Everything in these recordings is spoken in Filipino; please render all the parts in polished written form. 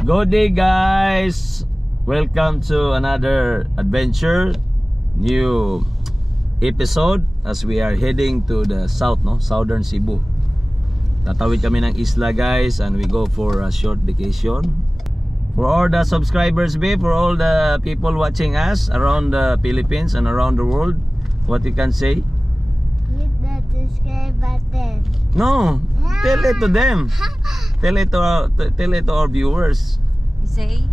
Good day guys, welcome to another adventure, new episode as we are heading to the south, southern Cebu. Tatawid kami ng isla guys, and we go for a short vacation. For all the subscribers, for all the people watching us around the Philippines and around the world, what you can say? Hit that subscribe button. No, tell it to them. Tell it to our viewers. You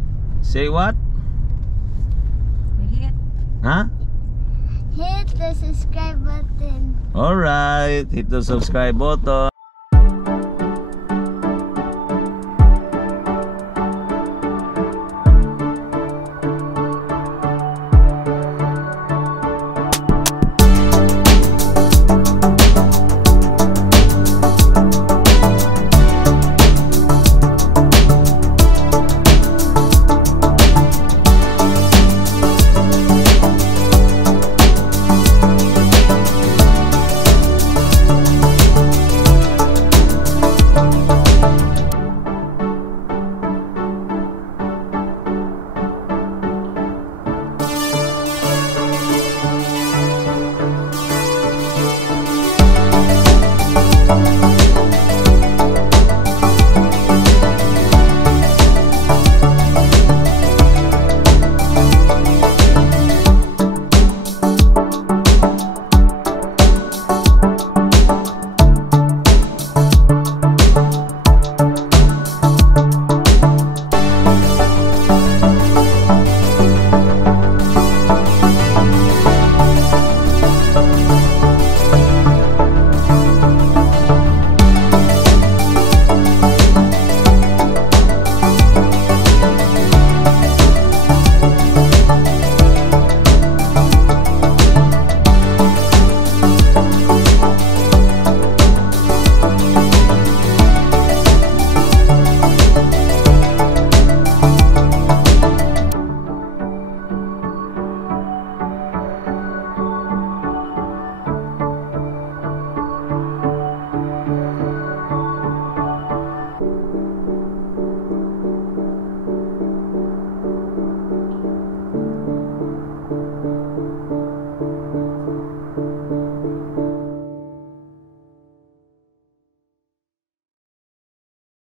Say what? hit. Huh? Hit the subscribe button. Alright, hit the subscribe button.